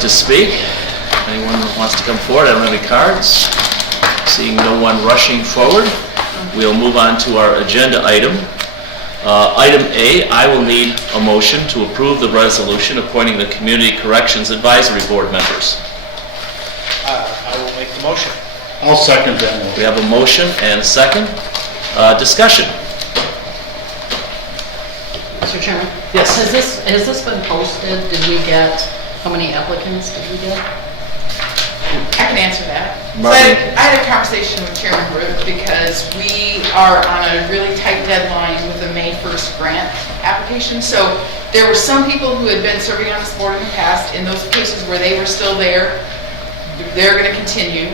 like to speak? Anyone that wants to come forward? I don't have any cards. Seeing no one rushing forward, we'll move on to our agenda item. Item A, I will need a motion to approve the resolution appointing the Community Corrections Advisory Board members. I will make the motion. I'll second that motion. We have a motion and a second. Discussion. Mr. Chairman? Yes. Has this been posted? Did we get, how many applicants did we get? I can answer that. So Martin. I had a conversation with Chairman Root because we are on a really tight deadline with the May 1st grant application. So there were some people who had been serving on this board in the past. In those cases where they were still there, they're going to continue.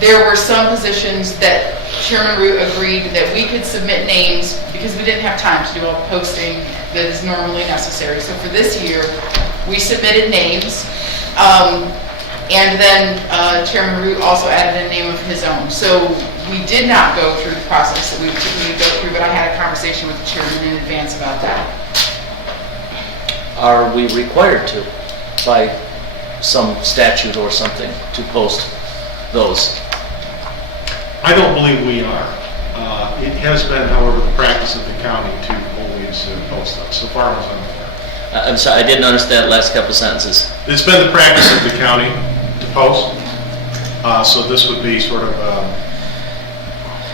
There were some positions that Chairman Root agreed that we could submit names because we didn't have time to do all the posting that is normally necessary. So for this year, we submitted names. And then Chairman Root also added a name of his own. So we did not go through the process that we would typically go through, but I had a conversation with the chairman in advance about that. Are we required to, by some statute or something, to post those? I don't believe we are. It has been, however, the practice of the county to always post them, so far as I'm aware. I'm sorry, I didn't understand the last couple of sentences. It's been the practice of the county to post, so this would be sort of a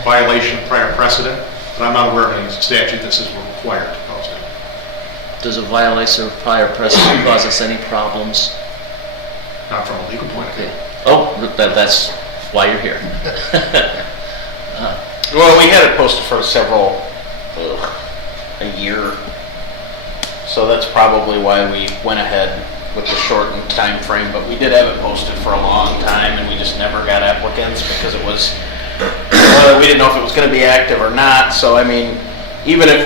violation of prior precedent, but I'm not aware of any statute that says we're required to post it. Does a violation of prior precedent cause us any problems? Not from a legal point of view. Oh, that's why you're here. Well, we had it posted for a year. So that's probably why we went ahead with the shortened time frame, but we did have it posted for a long time and we just never got applicants because it was, we didn't know if it was going to be active or not. So I mean, even if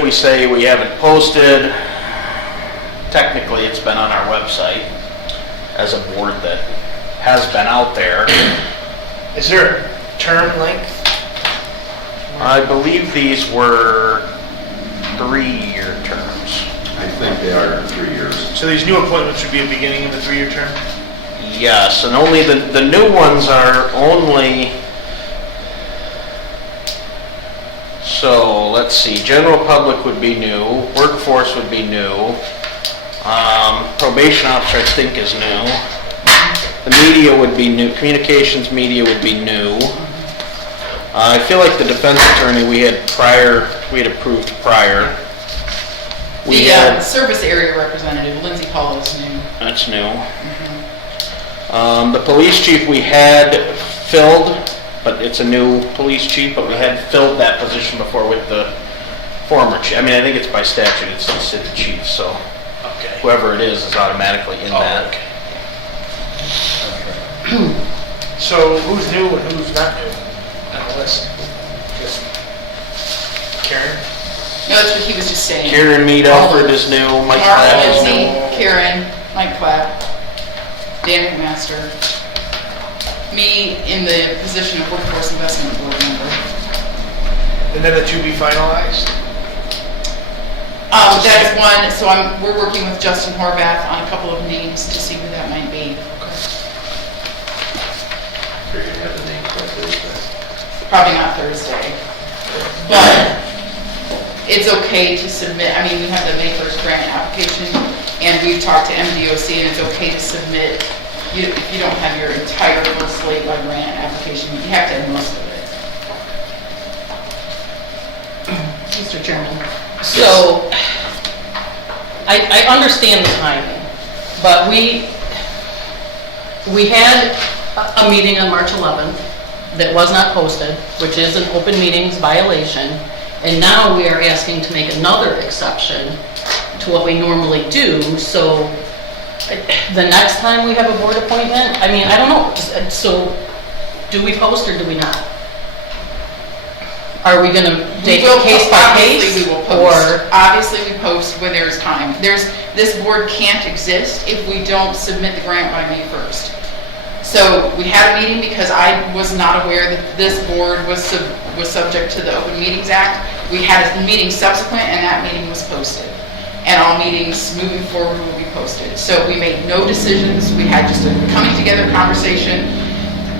we say we haven't posted, technically it's been on our website as a board that has been out there. Is there a term length? I believe these were 3-year terms. I think they are 3 years. So these new appointments would be a beginning of the 3-year term? Yes, and only the new ones are only, so let's see, general public would be new, workforce would be new, probation officer I think is new, the media would be new, communications media would be new. I feel like the defense attorney we had approved prior. The service area representative, Lindsay Hall, is new. That's new. The police chief we had filled, but it's a new police chief, but we had filled that position before with the former chief. I mean, I think it's by statute, it's the city chief, so Okay. whoever it is automatically in that. Okay. So who's new and who's not new on the list? Just Karen? No, that's what he was just saying. Karen Mead Alfred is new, Mike Martha, Clapp is Lindsay, new. Karen, Mike Clapp, Dan McMaster, me in the position of Workforce Investment Board member. And then the to be finalized? That's one, so we're working with Justin Horvath on a couple of names to see who that might be. Sure you have the name for Thursday. Probably not Thursday, but it's okay to submit. I mean, we have the May 1st grant application, and we've talked to MDOC, and it's okay to submit. If you don't have your entire full slate by grant application, you have to have most of it. Mr. Chairman, so I understand the timing, but we had a meeting on March 11th that was not posted, which is an open meetings violation, and now we are asking to make another exception to what we normally do. So the next time we have a board appointment, I mean, I don't know. So do we post or do we not? Are we going to take it case by case? Obviously, we will post. Obviously, we post when there's time. This board can't exist if we don't submit the grant by May 1st. So we had a meeting because I was not aware that this board was subject to the Open Meetings Act. We had a meeting subsequent, and that meeting was posted. and all meetings moving forward will be posted. So we made no decisions, we had just a coming together conversation,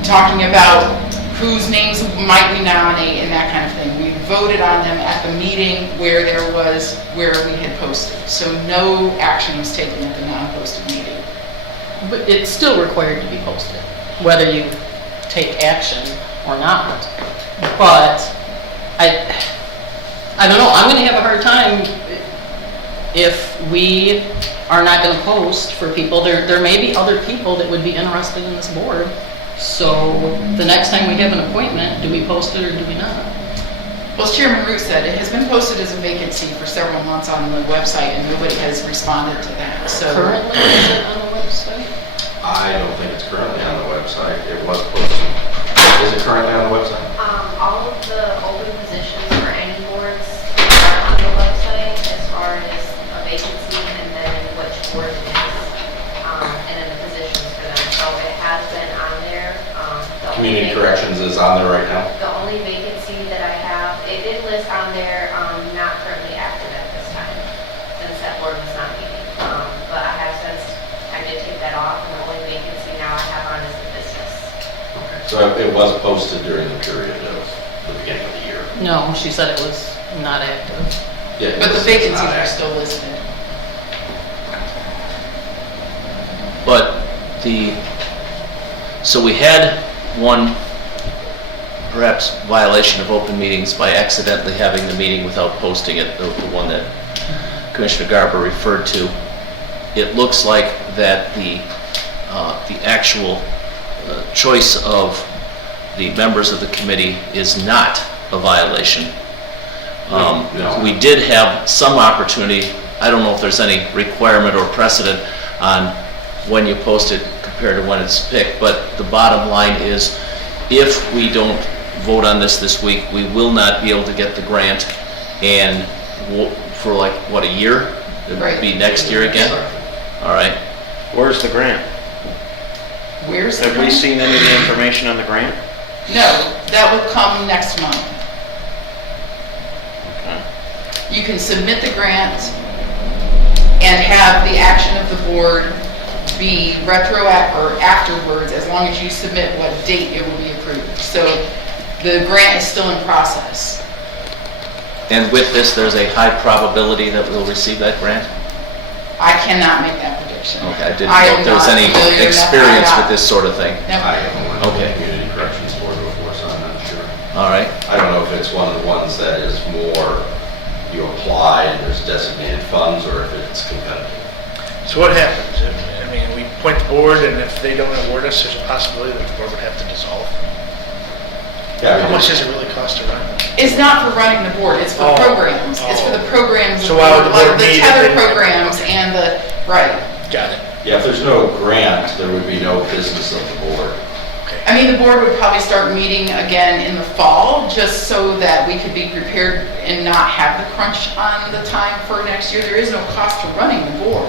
talking about whose names might we nominate and that kind of thing. We voted on them at the meeting where we had posted. So no action was taken at the non-posted meeting. But it's still required to be posted, whether you take action or not. But I don't know, I'm gonna have a hard time if we are not gonna post for people. There may be other people that would be interested in this board. So the next time we have an appointment, do we post it or do we not? Well, as Chairman Root said, it has been posted as a vacancy for several months on the website and nobody has responded to that, so. Currently, is it on the website? I don't think it's currently on the website. It was posted. Is it currently on the website? All of the open positions for any boards are on the website as far as a vacancy and then which board it is, and then the positions for them. So it has been on there. Community corrections is on there right now. The only vacancy that I have, it did list on there, not currently active at this time, since that board was not meeting. But I did take that off, and the only vacancy now I have on is the business. So it was posted during the period of the beginning of the year. No, she said it was not active. Yeah, But the it's vacancies not are active. still listed. But so we had one perhaps violation of open meetings by accidentally having the meeting without posting it, the one that Commissioner Garber referred to. It looks like that the actual choice of the members of the committee is not a violation. No. We did have some opportunity, I don't know if there's any requirement or precedent on when you post it compared to when it's picked, but the bottom line is, if we don't vote on this week, we will not be able to get the grant, and for like, what, a year? It would Right. be next year again? All right. Where's the grant? Where's the Have we grant? seen any of the information on the grant? No, that will come next month. Okay. You can submit the grant and have the action of the board be retroactive or afterwards, as long as you submit what date it will be approved. So the grant is still in process. And with this, there's a high probability that we'll receive that grant? I cannot make that prediction. Okay, I didn't I know am if there was not any familiar enough. experience I'm with not. this sort of thing. Nope. I haven't went to Okay. the community corrections board before, so I'm not sure. All right. I don't know if it's one of the ones that is more, you apply and there's designated funds, or if it's competitive. So what happens? I mean, we appoint the board, and if they don't award us, there's a possibility that the board would have to dissolve. Yeah, How much does it really cost to run? It's not for running the board, it's for Oh. programs. It's for the programs. So why would the board like need the if tether they didn't have- programs and the, right. Got it. Yeah, if there's no grant, there would be no business of the board. I mean, the board would probably start meeting again in the fall, just so that we could be prepared and not have the crunch on the time for next year. There is no cost to running the board.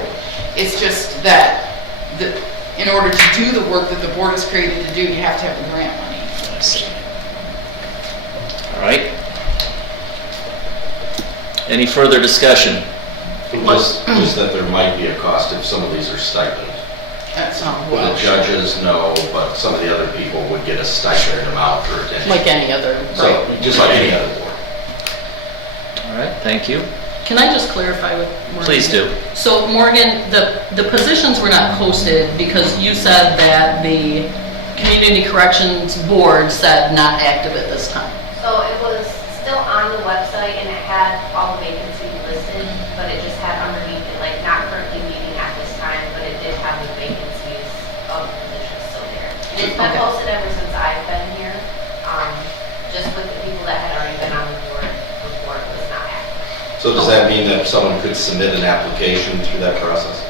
It's just that in order to do the work that the board is created to do, you have to have the grant money. All right. Any further discussion? Just that there might be a cost if some of these are stipend. That's not, The judges know, but some of the other people would get a stipend amount for attending. Like any other. So, just like any other board. All right, thank you. Can I just clarify with Morgan? Please do. So Morgan, the positions were not posted because you said that the Community Corrections Board said not active at this time. So it was still on the website and it had all the vacancies listed, but it just had underneath it, like, not currently meeting at this time, but it did have the vacancies of the positions still there. And it's been Okay. posted ever since I've been here, just with the people that had already been on the board before it was not active. So does that mean that someone could submit an application through that process?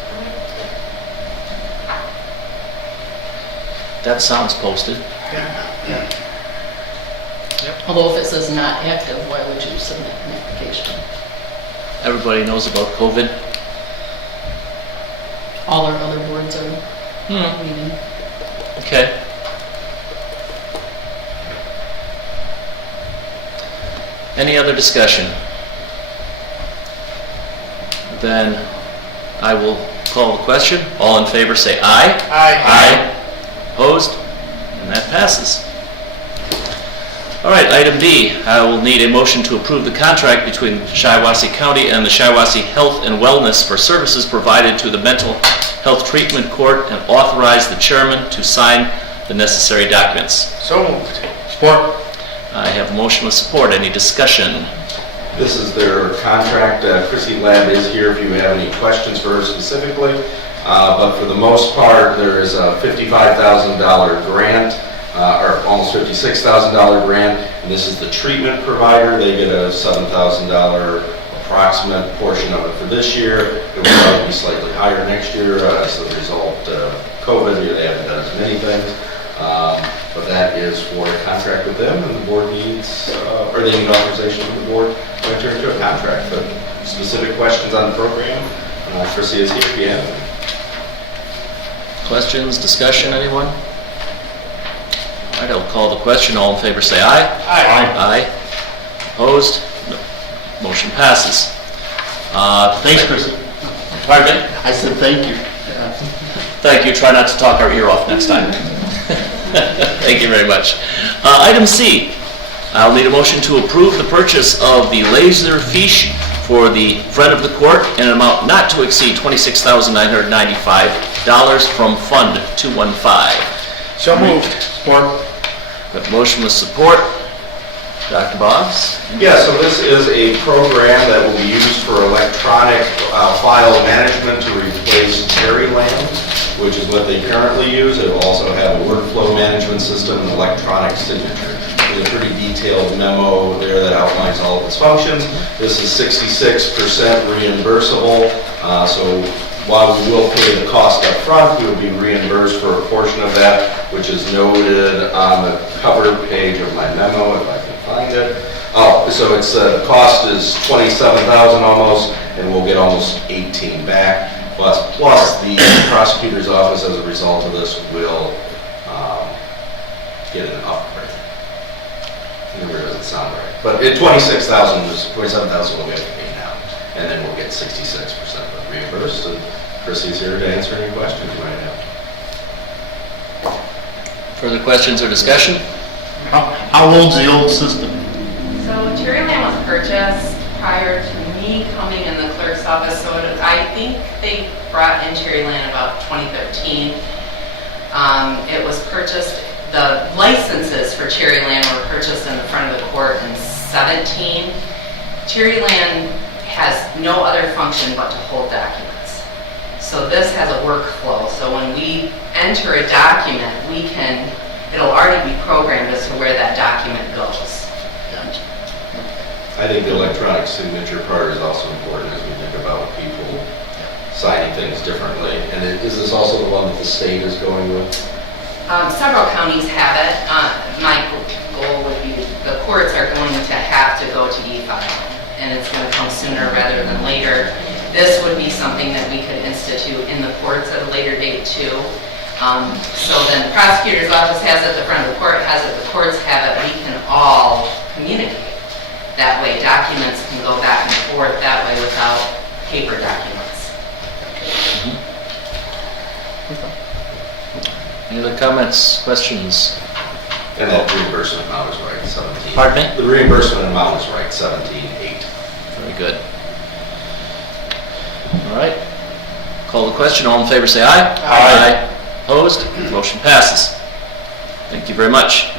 That sounds posted. Although if it says not active, why would you submit an application? Everybody knows about COVID. All our other boards are meeting. Okay. Any other discussion? Then I will call the question. All in favor say aye. Aye. Aye. Opposed? And that passes. All right, item D, I will need a motion to approve the contract between Shiawassee County and the Shiawassee Health and Wellness for services provided to the Mental Health Treatment Court and authorize the chairman to sign the necessary documents. So moved. Support. I have a motion with support. Any discussion? This is their contract. Chrissy Ladd is here if you have any questions for her specifically. But for the most part, there is a $55,000 grant, or almost $56,000 grant. And this is the treatment provider. They get a $7,000 approximate portion of it for this year. It will probably be slightly higher next year as a result of COVID. They haven't done as many things. But that is for a contract with them, and the board needs, or they need authorization from the board to enter into a contract. But specific questions on the program, Chrissy is here if you have any. Questions, discussion, anyone? All right, I'll call the question. All in favor say aye. Aye. Aye. Opposed? No. Motion passes. Thanks, Chris. Pardon me? I said thank you. Thank you. Try not to talk our ear off next time. Thank you very much. Item C, I'll need a motion to approve the purchase of the laser fiche for the friend of the court in an amount not to exceed $26,995 from Fund 215. So moved. Support. Got motion with support. Dr. Boggs? Yeah, so this is a program that will be used for electronic file management to replace Cherryland, which is what they currently use. It will also have a workflow management system and electronic signature. There's a pretty detailed memo there that outlines all of its functions. This is 66% reimbursable, so while we will pay the cost up front, we will be reimbursed for a portion of that, which is noted on the cover page of my memo, if I can find it. Oh, so it's the cost is $27,000 almost, and we'll get almost 18 back. Plus the prosecutor's office, as a result of this, will get an upgrade. The number doesn't sound right, but at 26,000, 27,000 will be able to pay now, and then we'll get 66% of it reimbursed. And Chrissy's here to answer any questions you might have. Further questions or discussion? How old's the old system? So Cherryland was purchased prior to me coming in the clerk's office, so I think they brought in Cherryland about 2013. It was purchased, the licenses for Cherryland were purchased in the front of the court in 17. Cherryland has no other function but to hold documents. So this has a workflow, so when we enter a document, it'll already be programmed as to where that document goes. I think the electronic signature part is also important as we think about people signing things differently. And is this also the one that the state is going with? Several counties have it. My goal would be the courts are going to have to go to e-filing, and it's going to come sooner rather than later. This would be something that we could institute in the courts at a later date too. So then the prosecutor's office has it, the front of the court has it, the courts have it, we can all communicate. That way documents can go back and forth that way without paper documents. Any other comments, questions? And that reimbursement amount is right, 17. Pardon me? The reimbursement amount is right, 17,800. Very good. All right. Call the question. All in favor say aye. Aye. Opposed? Motion passes. Thank you very much.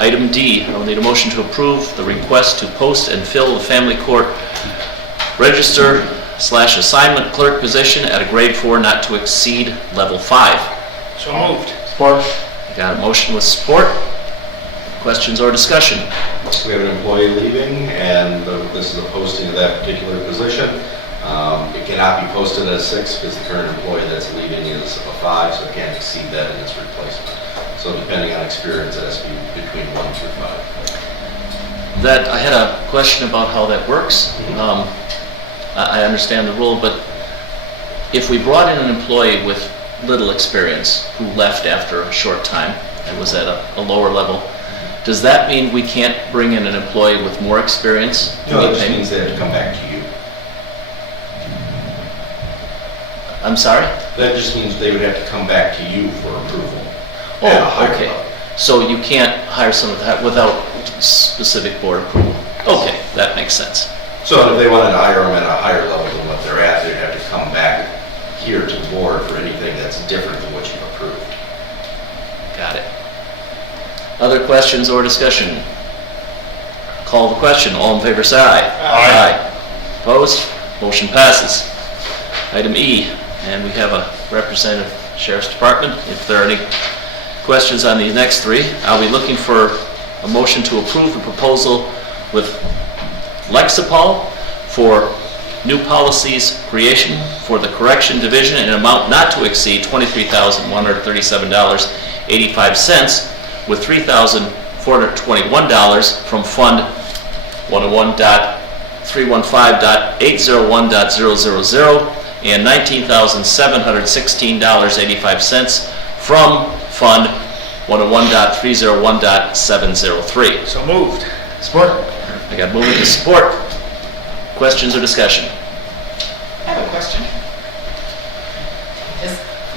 Item D, I will need a motion to approve the request to post and fill the family court register/assignment clerk position at a grade 4 not to exceed level 5. So moved. Support. I got a motion with support. Questions or discussion? We have an employee leaving, and this is a posting of that particular position. It cannot be posted as 6 because the current employee that's leaving is a 5, so it can't exceed that in its replacement. So depending on experience, it has to be between 1 through 5. That, I had a question about how that works. I understand the rule, but if we brought in an employee with little experience who left after a short time and was at a lower level, does that mean we can't bring in an employee with more experience? No, it just means they have to come back to you. I'm sorry? That just means they would have to come back to you for approval. At a Oh, higher okay. level. So you can't hire someone without specific board approval? Okay, that makes sense. So if they wanted to hire them at a higher level than what they're at, they'd have to come back here to the board for anything that's different than what you've approved. Got it. Other questions or discussion? Call the question. All in favor, say aye. Aye. Opposed? Motion passes. Item E, and we have a representative Sheriff's Department. If there are any questions on the next three, I'll be looking for a motion to approve the proposal with Lexipol for new policies creation for the Correction Division in an amount not to exceed $23,137.85, with $3,421 from Fund 101.315.801.000 and $19,716.85 from Fund 101.301.703. So moved. Support. I got movement and support. Questions or discussion? I have a question.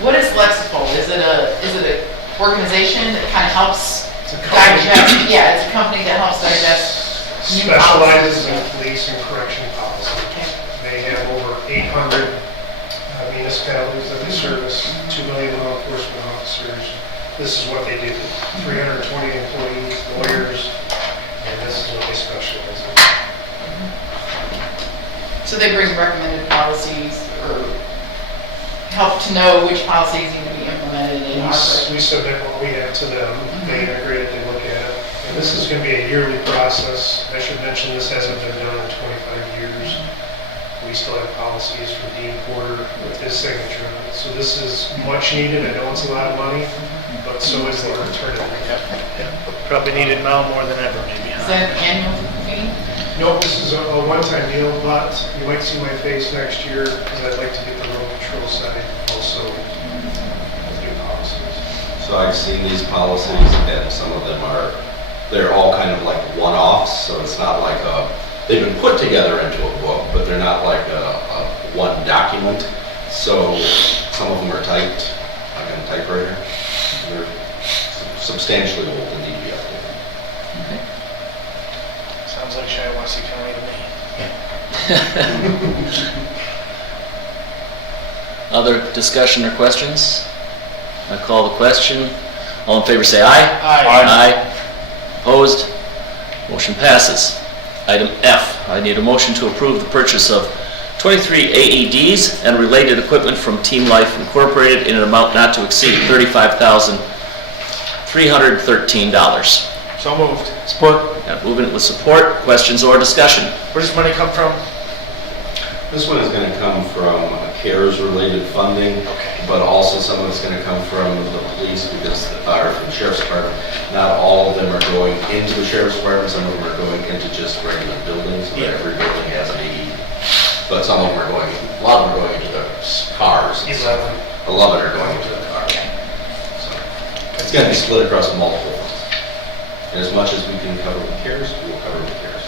What is Lexipol? Is it an organization that kind of helps digest? Yeah, it's a company that helps digest new Specializes in policies. police and correction policy. Okay. They have over 800 municipalities that they service, 2 million law enforcement officers. This is what they do. 320 employees, lawyers, and this is what they specialize in. So they bring recommended policies or help to know which policies need to be implemented in our. We submit what we have to them, they integrate it, they look at it. And this is going to be a yearly process. I should mention this hasn't been done in 25 years. We still have policies from Dean Porter with his signature on it. So this is much needed. I know it's a lot of money, but so is the alternative. Probably needed now more than ever, maybe. Is that an annual fee? Nope, this is a one-time deal, but you might see my face next year because I'd like to get the road patrol side also with new policies. So I've seen these policies, and some of them they're all kind of like one-offs, so it's not like they've been put together into a book, but they're not like a one document. So some of them are typed, like on a typewriter. They're substantially old and need to be updated. Sounds like Shiawassee County to me. Other discussion or questions? I call the question. All in favor say aye. Aye. Opposed? Motion passes. Item F, I need a motion to approve the purchase of 23 AEDs and related equipment from Team Life Incorporated in an amount not to exceed $35,313. So moved. Support. Got movement with support. Questions or discussion? Where does money come from? This one is going to come from CARES-related funding, but also some of it's going to come from the police because, or from the Sheriff's Department. Not all of them are going into the Sheriff's Department, some of them are going into just regular buildings, so that every building has an AED. But some of them are going, a lot of them are going into the cars. 11. 11 are going into the cars. So it's going to be split across multiple ones. And as much as we can cover with CARES, we'll cover with CARES.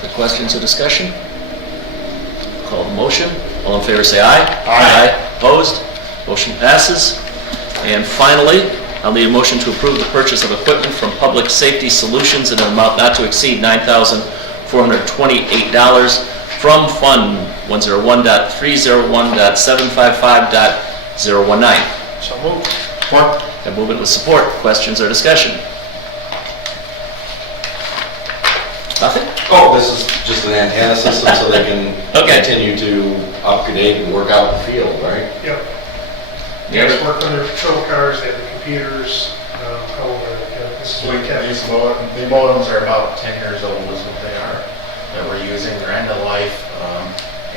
Other questions or discussion? Call the motion. All in favor say aye. Aye. Opposed? Motion passes. And finally, I'll need a motion to approve the purchase of equipment from Public Safety Solutions in an amount not to exceed $9,428 from Fund 101.301.755.019. So moved. Support. Got movement with support. Questions or discussion? Nothing? Oh, this is just an antenna system so they can Okay. continue to upgrade and work out the field, right? Yep. The other- Guys work on their patrol cars, they have the computers, this is what These modems are about 10 years old is what they are, that we're using, they're end of life,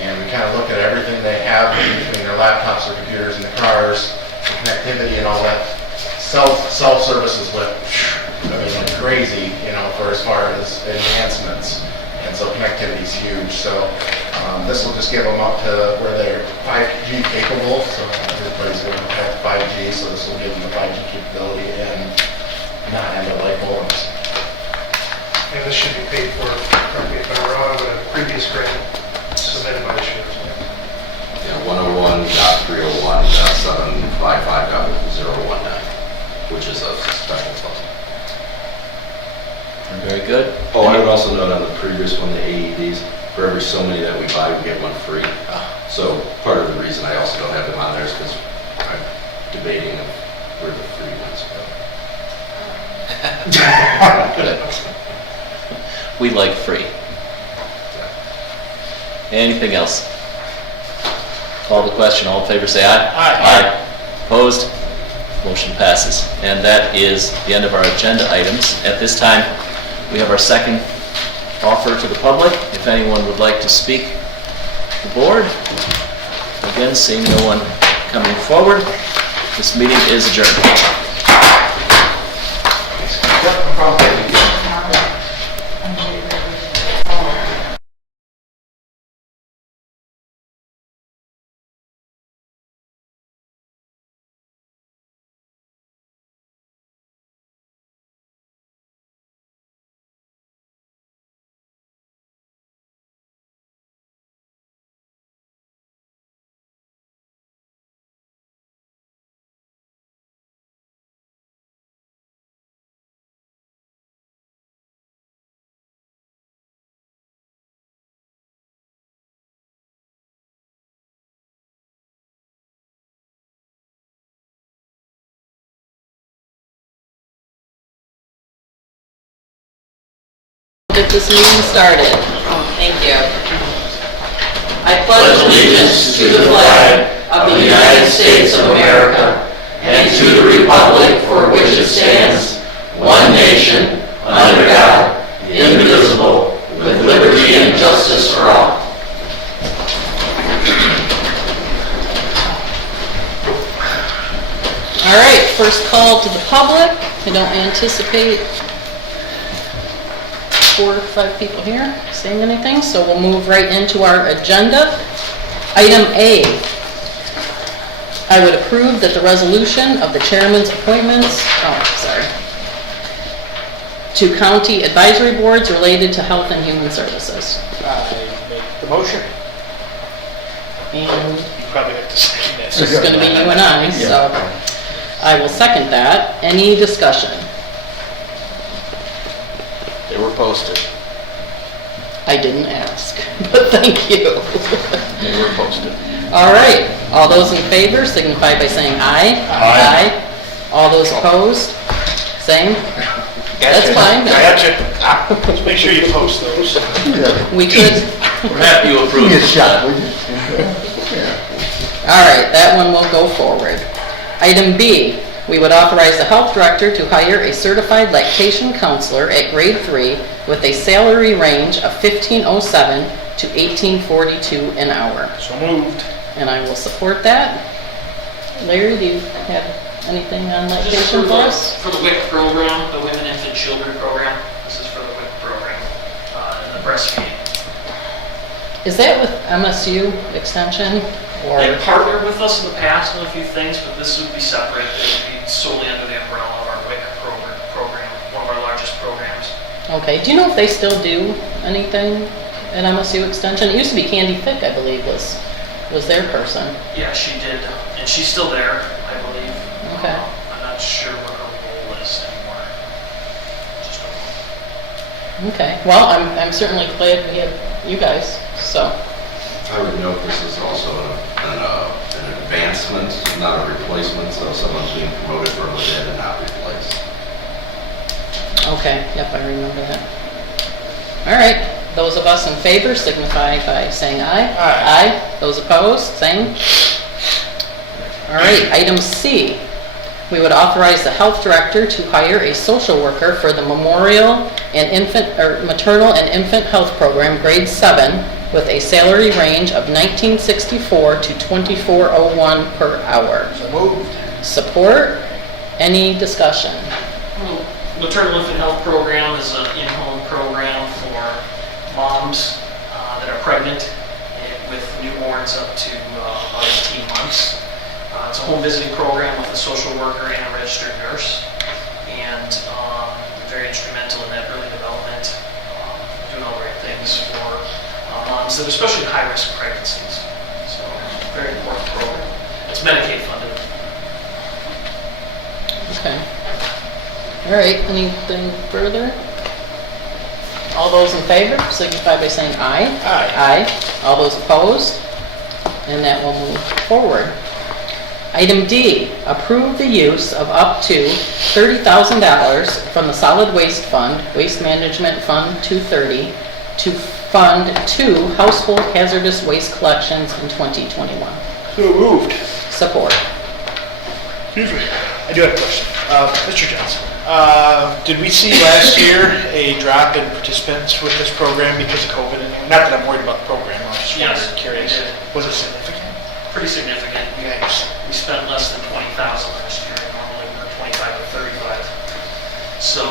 and we kind of look at everything they have between their laptops, their computers, and the cars, the connectivity and all that. Self-services went, went crazy, for as far as enhancements, and so connectivity is huge, so this will just give them up to where they're 5G capable, so everybody's going to have 5G, so this will give them the 5G capability and not end-of-life modems. And this should be paid for, correct me if I'm wrong, with a previous grant. So submitted by the sheriff's department. Yeah, 101.301.755.019, which is a special fund. Very good. Oh, I would also note on the previous one, the AEDs, for every so many that we buy, we get one free. So part of the reason I also don't have them on there is because I'm debating where the free ones go. We like free. Anything else? Call the question. All in favor, say aye. Aye. Opposed? Motion passes. And that is the end of our agenda items. At this time, we have our second offer to the public. If anyone would like to speak to the board, again, seeing no one coming forward, this meeting is adjourned. Get this meeting started. Thank you. I pledge allegiance to the flag of the United States of America and to the republic for which it stands, one nation, under God, indivisible, with liberty and justice for all. All right, first call to the public. I don't anticipate 4 or 5 people here saying anything, so we'll move right into our agenda. Item A, I would approve that the resolution of the chairman's appointments, to county advisory boards related to health and human services. I make the motion. And You probably have to second that. this is going to be you and I, so I will second that. Any discussion? They were posted. I didn't ask, but thank you. They were posted. All right, all those in favor signify by saying aye. Aye. All those opposed, same. That's fine. Gotcha. Just make sure you post those. We could, We're happy you approved. all right, that one will go forward. Item B, we would authorize the health director to hire a certified lactation counselor at grade 3 with a salary range of $15.07 to $18.42 an hour. So moved. And I will support that. Larry, do you have anything on This is lactation for us? for the WIC program, the Women, Infant, Children program. This is for the WIC program, and the breastfeeding. Is that with MSU Extension? Or They partnered with us in the past on a few things, but this would be separate. It would be solely under the umbrella of our WIC program, one of our largest programs. Okay, do you know if they still do anything at MSU Extension? It used to be Candy Fick, I believe, was their person. Yeah, she did, and she's still there, I believe. Okay. I'm not sure what her role is anymore. Just don't know. Okay, well, I'm certainly glad we have you guys, so. I would note this is also an advancement, not a replacement, so someone's being promoted from within and not replaced. Okay, yep, I remember that. All right, those of us in favor signify by saying aye. Aye. Those opposed, same. All right, item C. We would authorize the health director to hire a social worker for the memorial and maternal and infant health program, grade 7, with a salary range of $19.64 to $24.01 per hour. So moved. Support? Any discussion? Maternal Infant Health Program is an in-home program for moms that are pregnant with newborns up to about 18 months. It's a home visiting program with a social worker and a registered nurse, and very instrumental in that early development, doing all the right things for moms moms, and especially high-risk pregnancies. So, very important program. It's Medicaid funded. Okay. All right, anything further? All those in favor signify by saying aye. Aye. Aye. All those opposed? And that will move forward. Item D, approve the use of up to $30,000 from the Solid Waste Fund, Waste Management Fund 230, to fund 2 household hazardous waste collections in 2021. So moved. Support. Excuse me. I do have a question. Mr. Johnson, did we see last year a drop in participants with this program because of COVID? Not that I'm worried about the program, I'm just Yes, curious. we did. Was it significant? Pretty significant. Thanks. We spent less than 20,000 last year, and normally we're 25 to 35. So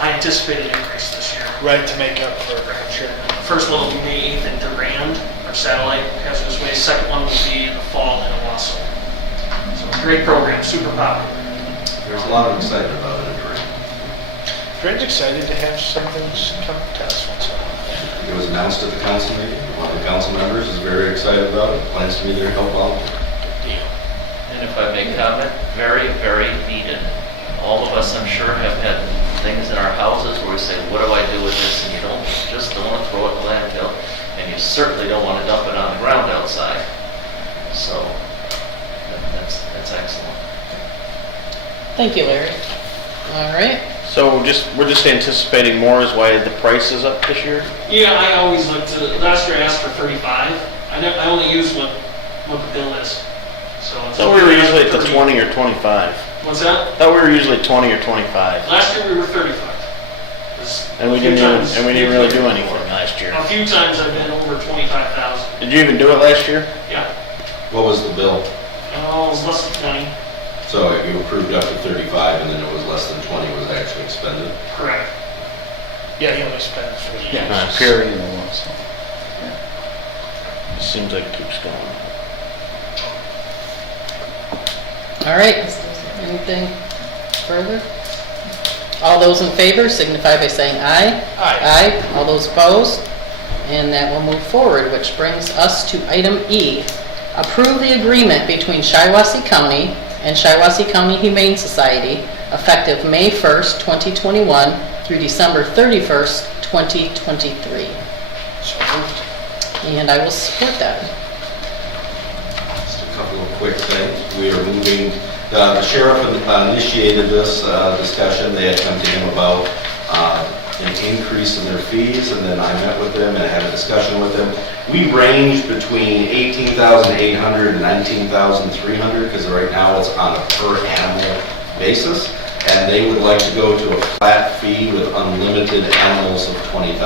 I anticipated an increase this year. Right, to make up for, sure. First one will be May 8th in Durand, our satellite hazardous waste. Second one will be in the fall in Owasso. So great program, super popular. There's a lot of excitement about it in Durand. Fred's excited to have some things come to us once in a while. It was announced at the council meeting. One of the council members is very excited about it, plans to be there to help volunteer. And if I may comment, very, very needed. All of us, I'm sure, have had things in our houses where we say, what do I do with this? And you just don't want to throw it in the landfill, and you certainly don't want to dump it on the ground outside. So that's excellent. Thank you, Larry. All right. So we're just anticipating more is why the price is up this year? Yeah, I always look to, last year I asked for 35. I only use what the bill is. So I thought we were usually at the 20 or 25. What's that? I thought we were usually 20 or 25. Last year we were 35. And we didn't really do anything last year. A few times I've been over 25,000. Did you even do it last year? Yeah. What was the bill? Oh, it was less than 20. So you approved up to 35 and then it was less than 20 was actually expended? Correct. Yeah, he only spends for the year. Period. Seems like it keeps going. All right. Anything further? All those in favor signify by saying aye. Aye. Aye. All those opposed? And that will move forward, which brings us to item E. Approve the agreement between Shiawassee County and Shiawassee County Humane Society effective May 1st, 2021 through December 31st, 2023. So moved. And I will support that. Just a couple of quick things. We are moving, the sheriff initiated this discussion. They had come to him about an increase in their fees, and then I met with them and had a discussion with them. We range between $18,800 and $19,300 because right now it's on a per animal basis, and they would like to go to a flat fee with unlimited animals of $20,000.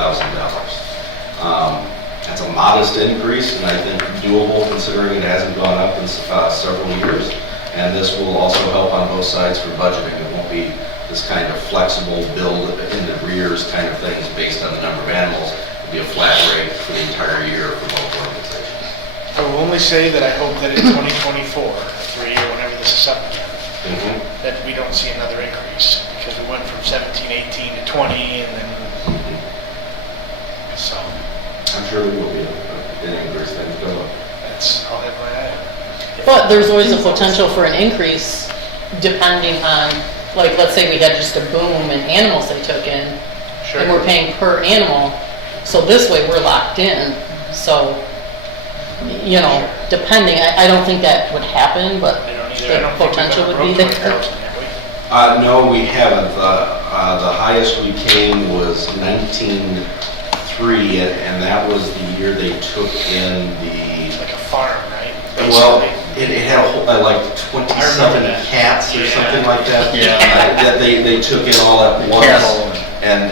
That's a modest increase, and I think doable considering it hasn't gone up in several years. And this will also help on both sides for budgeting. It won't be this kind of flexible build in the rears kind of things based on the number of animals. It'll be a flat rate for the entire year for both organizations. I will only say that I hope that in 2024, after a year, whenever this is up again, that we don't see another increase, because we went from 17, 18 to 20, and then, so, I'm sure there will be an increase, things go up. I'll have my eye on it. But there's always a potential for an increase depending on, like, let's say we had just a boom in animals they took in, Sure. and we're paying per animal, so this way we're locked in, so, you know, depending, I don't think that would happen, but I don't either. I the don't think we've potential ever would be broke there. 20,000, have we? No, we haven't. The highest we came was 19.3, and that was the year they took in the, Like a farm, right? well, Basically. it had a whole, like I 27 remember that. cats or Yeah. something like that. Yeah. That they took in all at once. Cattle. And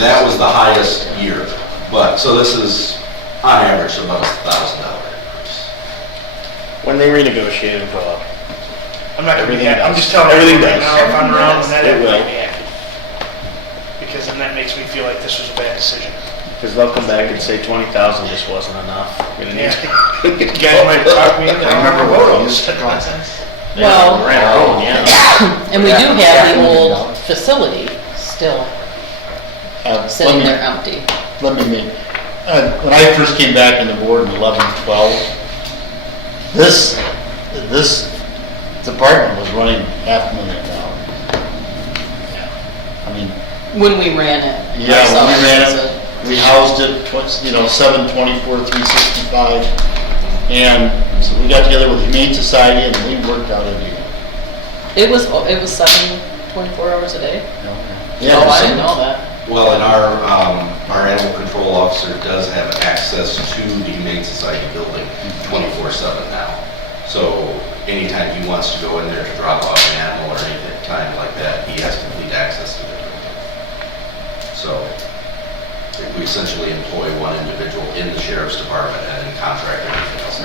that was the highest year. But, so this is on average about $1,000 increase. When they renegotiate and go up. I'm not gonna be Everything happy. I'm does. just telling you Everything right does. now, if I'm around when that It happens, will. I'll be happy. Because then that makes me feel like this was a bad decision. Because they'll come back and say 20,000 just wasn't enough. We didn't Yeah. need to- You guys might talk me into. I remember what what those. Well, Ran our own, yeah. and we do have the Yeah. old facility still sitting there empty. Let me make, when I first came back on the board in 11, 12, this department was running $500,000. I mean, When we ran it. yeah, when we ran ourselves, it, we housed it, 724, 365. And so we got together with the Humane Society and we worked out a deal. It was 24 hours a day? Yeah, Oh, I didn't know that. Well, and our animal control officer does have access to the Humane Society building 24/7 now. So anytime he wants to go in there to drop off an animal or anything time like that, he has complete access to the building. So we essentially employ one individual in the sheriff's department and then contract everything else.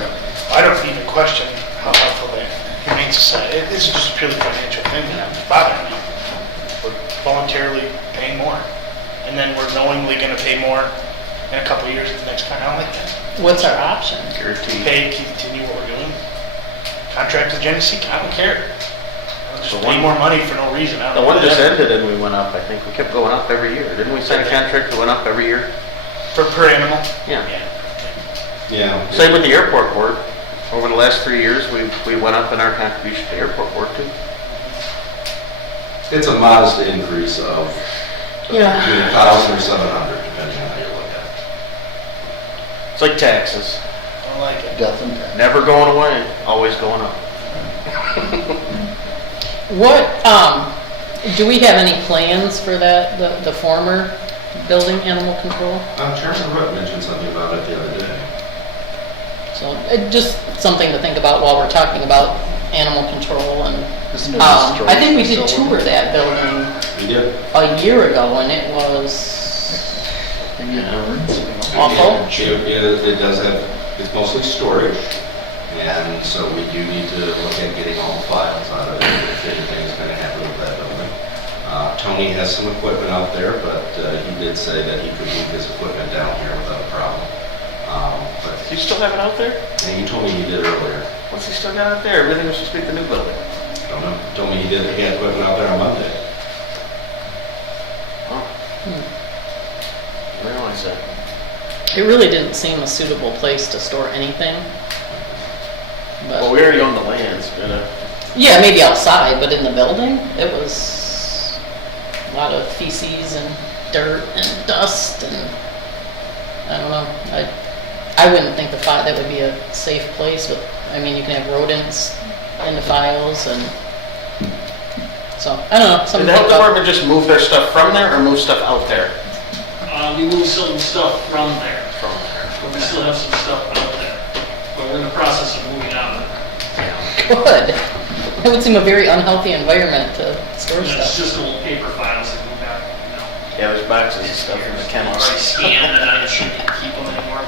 I don't even question how helpful the Humane Society, this is just a purely financial thing that bothering me. We're voluntarily paying more, and then we're knowingly gonna pay more in a couple of years at the next time. I don't like that. What's our option? Pay, continue what we're doing. Contract with Genesee, I don't care. I'll just pay more money for no reason. I The don't one know. just ended and we went up, I think. We kept going up every year. Didn't we sign a contract that went up every year? Per animal? Yeah. Yeah. Same with the airport board. Over the last 3 years, we went up in our contribution to the airport board too. It's a modest increase of Yeah. between 1,000 or 700, depending on how you look at it. It's like taxes. I don't like it. Death and tax. Never going away, always going up. What, do we have any plans for that, the former building animal control? Chairman Rutt mentioned something about it the other day. So, just something to think about while we're talking about animal control and, Isn't it a I think we did storage tour that building We did. a year ago and it was awful. It does have, it's mostly storage, and so we do need to look at getting all the files out of it if anything's going to happen with that building. Tony has some equipment out there, but he did say that he could move his equipment down here without a problem. But Do you still have it out there? and he told me he did earlier. What's he still got out there? Everything was supposed to be at the new building. Don't know. He told me he had equipment out there on Monday. Oh. I realize that. It really didn't seem a suitable place to store anything. Well, But, we already own the lands, yeah, maybe outside, but in the building, it was a lot of feces and dirt and dust and, I don't know. I wouldn't think that would be a safe place, but, I mean, you can have rodents in the files and, so, I don't know, Did something the to health think about. department just move their stuff from there or move stuff out there? We moved some stuff from there, but we still have some stuff out there. But we're in the process of moving out of there. Good. That would seem a very unhealthy environment to store And it's stuff. just old paper files that go back, Yeah, there's boxes of stuff in the kennels. already scanned and I shouldn't keep them anymore.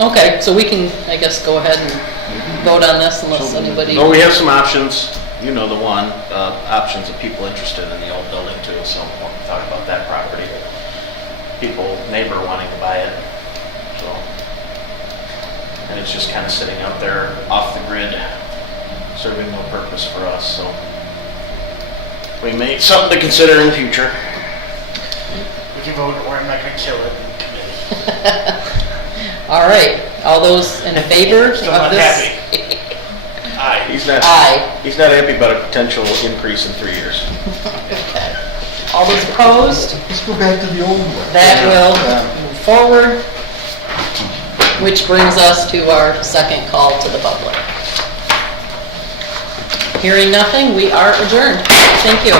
Okay, so we can, I guess, go ahead and vote on this unless anybody... No, we have some options. You know the one, options of people interested in the old building too, so we'll talk about that property. People, neighbor wanting to buy it, so. And it's just kind of sitting out there off the grid, serving no purpose for us, so. We may, something to consider in the future. We can vote or I'm not gonna kill it in committee. All right, all those in favor Still of not this? happy. Aye. He's not Aye. happy about a potential increase in 3 years. Okay. All those opposed? Let's go back to the old one. That will move forward, which brings us to our second call to the public. Hearing nothing, we are adjourned. Thank you.